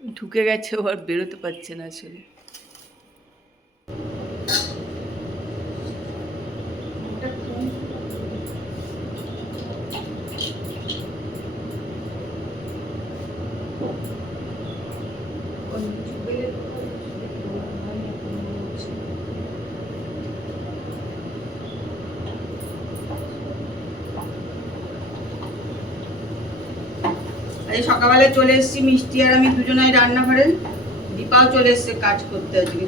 ঢুকে গেছে, ও আর বেরোতে পারছে না আসলে। আজ সকালবেলা চলে এসেছি, মিষ্টি আর আমি দুজনাই রান্নাঘরে, দীপাও চলে এসছে কাজ করতে আজকে।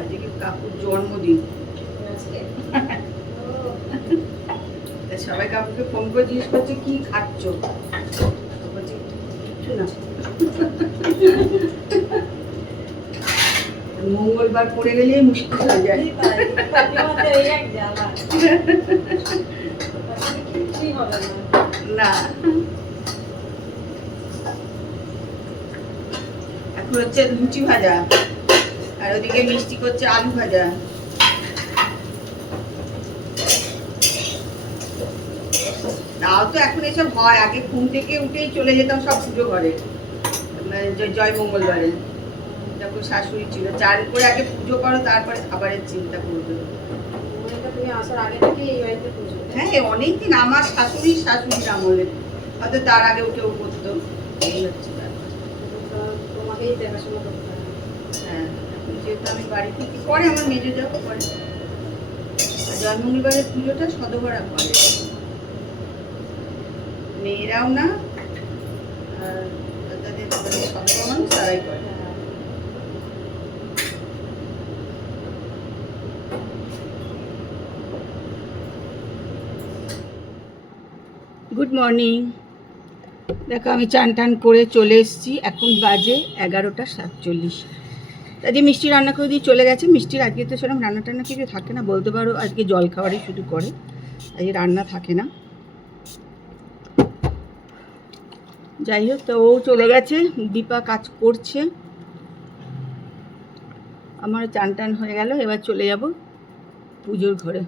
আজকে কাকুর জন্মদিন, সবাই কাকুকে ফোন করে জিজ্ঞেস করছে কি খাচ্ছ, কিছু না। মঙ্গলবার পড়ে গেলে মুশকিল হয়ে যায়। না, এখন হচ্ছে লুচি ভাজা, আর ওদিকে মিষ্টি করছে আলু ভাজা। তাও তো এখন এসব হয়, আগে ঘুম থেকে উঠেই চলে যেতাম সব পুজো ঘরে, জয় মঙ্গলবারে যখন শাশুড়ি ছিল, চান করে আগে পুজো করো তারপরে খাবারের চিন্তা করবে। হ্যাঁ, অনেকদিন আমার শাশুড়ির আমলে, হয়তো তার আগে উঠেও করতো। এই হচ্ছে হ্যাঁ, এখন যেহেতু আমি বাড়ি থেকে করে, আমার মেজো যাও করে। জয় মঙ্গলবারের পুজোটা সদগড়া করে, মেয়েরাও না, আর তাদের সদগড়া মানুষ তারাই করে। Good morning. দেখো আমি চান টান করে চলে এসেছি, এখন বাজে 11:47। আজকে মিষ্টি রান্না করে দিয়ে চলে গেছে। মিষ্টির আজকে তো সেরকম রান্না টান্না কিছু থাকে না, বলতে পারো আজকে জল খাবারই শুধু করে, আজকে রান্না থাকে না। যাই হোক, তো ও চলে গেছে, দীপা কাজ করছে, আমার চান টান হয়ে গেল, এবার চলে যাব পুজোর ঘরে।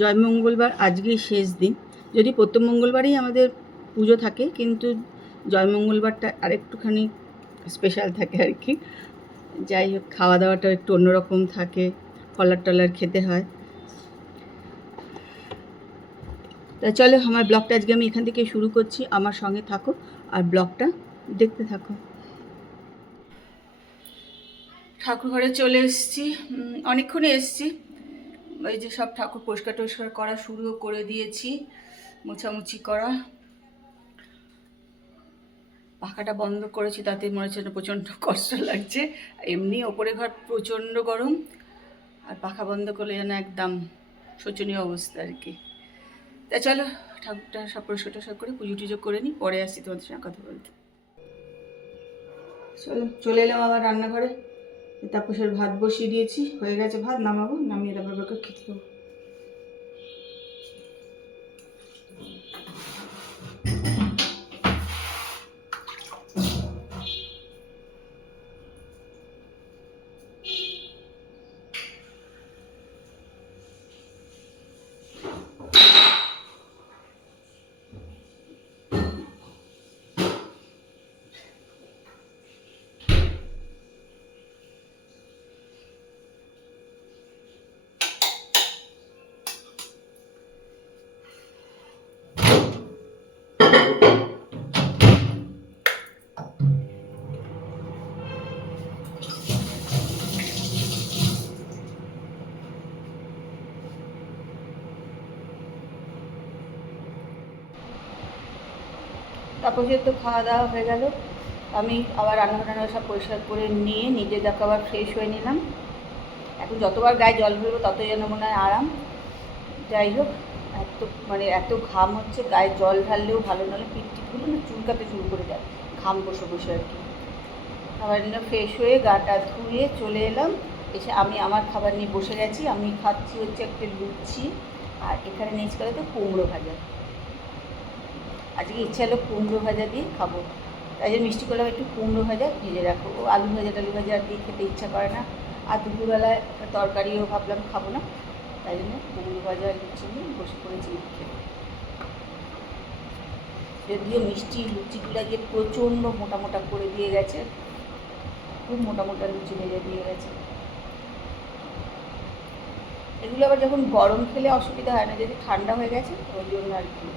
জয় মঙ্গলবার আজকেই শেষ দিন, যদি প্রত্যেক মঙ্গলবারই আমাদের পুজো থাকে, কিন্তু জয় মঙ্গলবারটা আরেকটুখানি স্পেশাল থাকে আর কি। যাই হোক, খাওয়া দাওয়াটা একটু অন্যরকম থাকে, কলার টলার খেতে হয়। তা চলো, আমার ব্লগটা আজকে আমি এখান থেকে শুরু করছি, আমার সঙ্গে থাকো আর ব্লগটা দেখতে থাকো। ঠাকুর ঘরে চলে এসেছি, অনেকক্ষণে এসেছি। এই যে সব ঠাকুর পরিষ্কার টরিষ্কার করা শুরুও করে দিয়েছি, মোছামুছি করা। পাখাটা বন্ধ করেছি, তাতে মনে হচ্ছে না প্রচণ্ড কষ্ট লাগছে। এমনি ওপরে ঘর প্রচণ্ড গরম, আর পাখা বন্ধ করলে যেন একদম শোচনীয় অবস্থা আর কি। তা চলো, ঠাকুরটা সব পরিষ্কার টরিষ্কার করে পুজো টুজো করে নিই, পরে আসছি তোমাদের সঙ্গে কথা বলতে। চলো, চলে এলাম আবার রান্নাঘরে। তাপসের ভাত বসিয়ে দিয়েছি, হয়ে গেছে ভাত, নামাবো, নামিয়ে তারপর খেতে দেবো। তারপর যেহেতু খাওয়া দাওয়া হয়ে গেল, আমি আবার রান্না সব পরিষ্কার করে নিয়ে নিজে দেখো আবার ফ্রেশ হয়ে নিলাম। এখন যতবার গায়ে জল ফেলবো ততই যেন মনে হয় আরাম। যাই হোক, এত ঘাম হচ্ছে, গায়ে জল ঢাললেও ভালো, নাহলে পিঠগুলো না চুলকাতে শুরু করে যায়, ঘাম বসে বসে আর কি। খাবার নিয়ে ফ্রেশ হয়ে গাটা ধুয়ে চলে এলাম, এসে আমি আমার খাবার নিয়ে বসে গেছি। আমি খাচ্ছি হচ্ছে একটা লুচি, আর এখানে নিচকালে তো কুমড়ো ভাজা। আজকে ইচ্ছা হলো কুমড়ো ভাজা দিয়ে খাবো, তাই জন্য মিষ্টি করলাম একটু কুমড়ো ভাজা ভেজে রাখবো। আলু ভাজা টালু ভাজা আর দিয়ে খেতে ইচ্ছা করে না, আর দুপুরবেলায় তরকারিও ভাবলাম খাবো না, তাই জন্য কুমড়ো ভাজা লুচি নিয়ে বসে পড়েছি খেতে। যদিও মিষ্টি লুচিগুলো যে প্রচণ্ড মোটা মোটা করে দিয়ে গেছে, খুব মোটা মোটা লুচি ভেজে দিয়ে গেছে। এগুলো আবার যখন গরম খেলে অসুবিধা হয় না, যদি ঠান্ডা হয়ে গেছে ওই জন্য আর কি।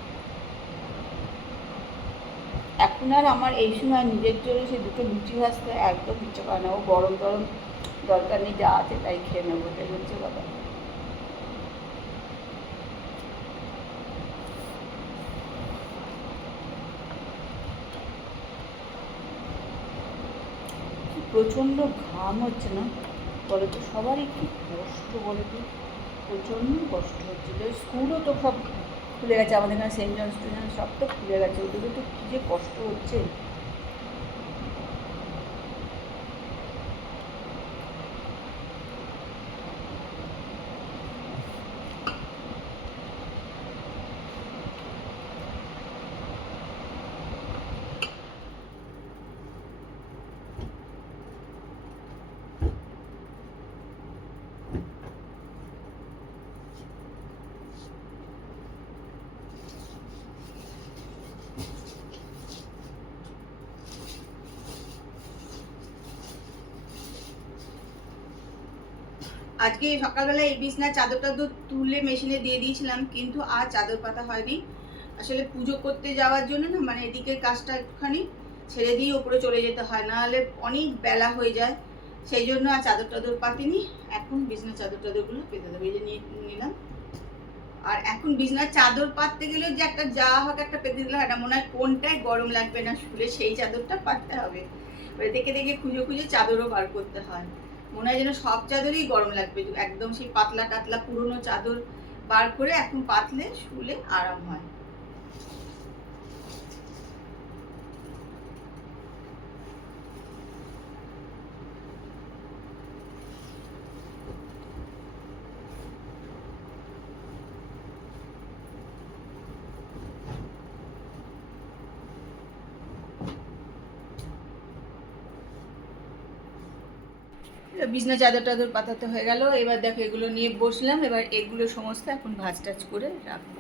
এখন আর আমার এই সময় নিজের জন্য সে দুটো লুচি ভাজতে একদম ইচ্ছে করে না, ও গরম গরম দরকার নেই, যা আছে তাই খেয়ে নেবো, এটাই হচ্ছে কথা। প্রচণ্ড ঘাম হচ্ছে না বলো তো, সবারই কি কষ্ট বলো তো, প্রচণ্ড কষ্ট হচ্ছে। স্কুলও তো সব খুলে গেছে, আমাদের এখানে সেন্ট জন স্টুডেন্ট সব তো খুলে গেছে, ওদেরও তো কী যে কষ্ট হচ্ছে। আজকে সকালবেলা এই বিছনার চাদরটা তো তুলে মেশিনে দিয়ে দিয়েছিলাম, কিন্তু আর চাদর পাতা হয়নি। আসলে পুজো করতে যাওয়ার জন্য না, মানে এদিকে কাজটা একটুখানি ছেড়ে দিয়ে ওপরে চলে যেতে হয়, নাহলে অনেক বেলা হয়ে যায়, সেই জন্য আর চাদর টাদর পাতিনি। এখন বিছনার চাদর টাদরগুলো পেতে দেবো, এই যে নিয়ে নিলাম। আর এখন বিছনার চাদর পাততে গেলেও যে একটা যা হোক একটা পেতে দিলে হয় না, মনে হয় কোনটায় গরম লাগবে না শুলে সেই চাদরটা পাততে হবে, দেখে দেখে খুঁজে খুঁজে চাদরও বার করতে হয়। মনে হয় যেন সব চাদরই গরম লাগবে, একদম সেই পাতলা টাতলা পুরোনো চাদর বার করে এখন পাতলে শুলে আরাম হয়। বিছনা চাদর টাদর পাতাতে হয়ে গেল, এবার দেখো এগুলো নিয়ে বসলাম, এবার এগুলো সমস্ত এখন ভাজ টাজ করে রাখবো।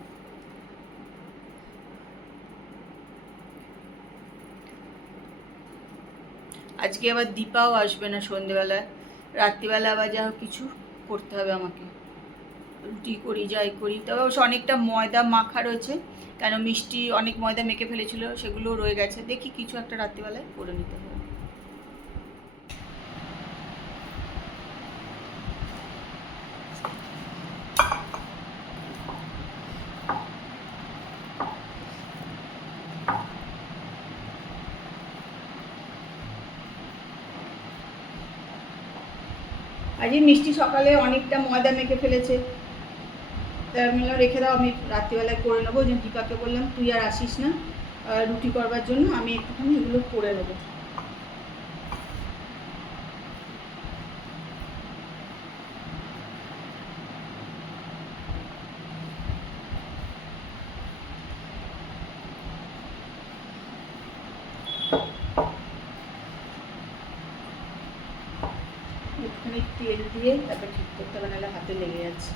আজকে আবার দীপাও আসবে না সন্ধেবেলায়, রাত্রিবেলা আবার যা কিছু করতে হবে আমাকে, রুটি করি যাই করি। তবে অবশ্য অনেকটা ময়দা মাখা রয়েছে, কেন মিষ্টি অনেক ময়দা মেখে ফেলেছিল, সেগুলো রয়ে গেছে, দেখি কিছু একটা রাত্রিবেলায় করে নিতে হবে। আজকে মিষ্টি সকালে অনেকটা ময়দা মেখে ফেলেছে, আমি রেখে দাও, আমি রাত্রিবেলায় করে নেবো। যে দীপাকে বললাম তুই আর আসিস না রুটি করবার জন্য, আমি একটুখানি এগুলো করে নেবো। একটুখানি তেল দিয়ে তারপর ঠিক করতে হবে, নাহলে হাতে লেগে যাচ্ছে।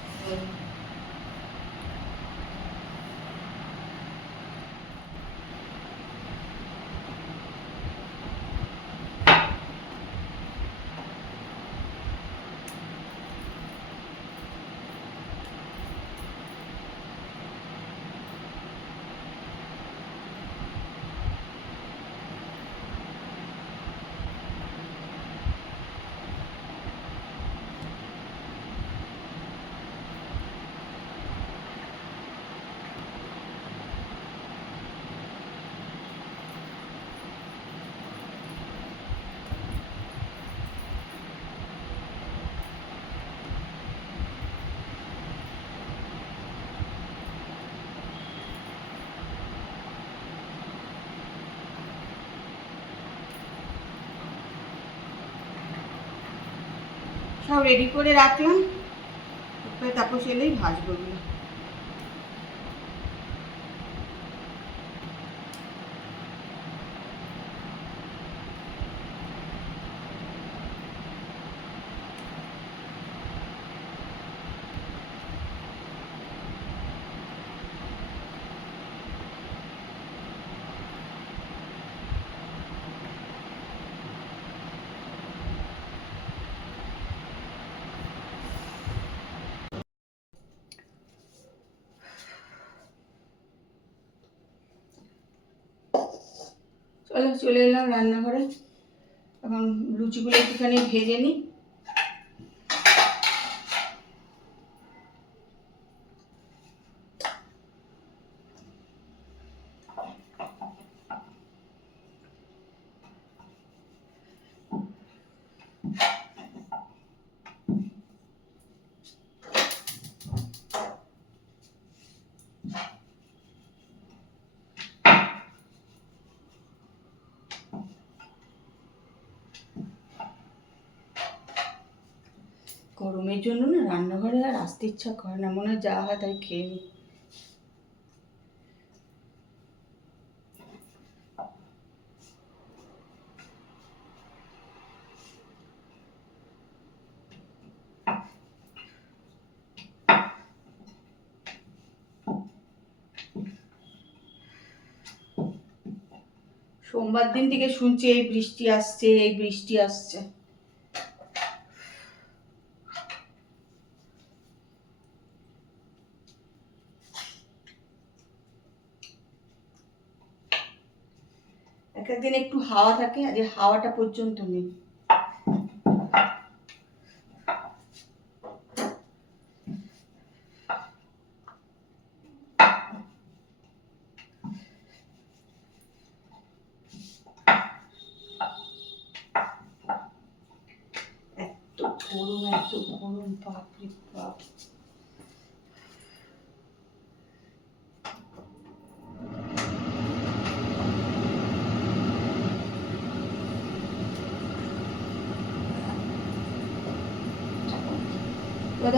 সব রেডি করে রাখলাম, তারপর এলেই ভাজবো। চলে এলাম রান্নাঘরে। এখন লুচিগুলো একটুখানি ভেজে নিই। গরমের জন্য না রান্নাঘরে আর আসতে ইচ্ছা করে না, মনে হয় যা হয় তাই খেয়ে নিই। সোমবার দিন থেকে শুনছি এই বৃষ্টি আসছে, এই বৃষ্টি আসছে। এক একদিন একটু হাওয়া থাকে, আজ হাওয়াটা পর্যন্ত নেই। এত গরম বাপরে বাপ।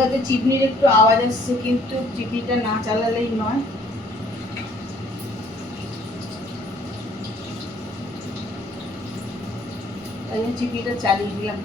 হয়তো চিমনির একটু আওয়াজ আসছে, কিন্তু চিমনিটা না চালালেই নয়। তাই চিমনিটা চালিয়ে দিলাম।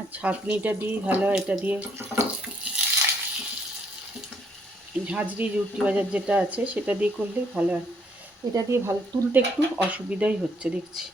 আর ছাঁকনিটা দিয়ে ভালো, এটা দিয়ে ঝাঁঝরি রুটি বাজার যেটা আছে সেটা দিয়ে করলেই ভালো হয়। এটা দিয়ে ভালো তুলতে একটু অসুবিধাই হচ্ছে দেখছি।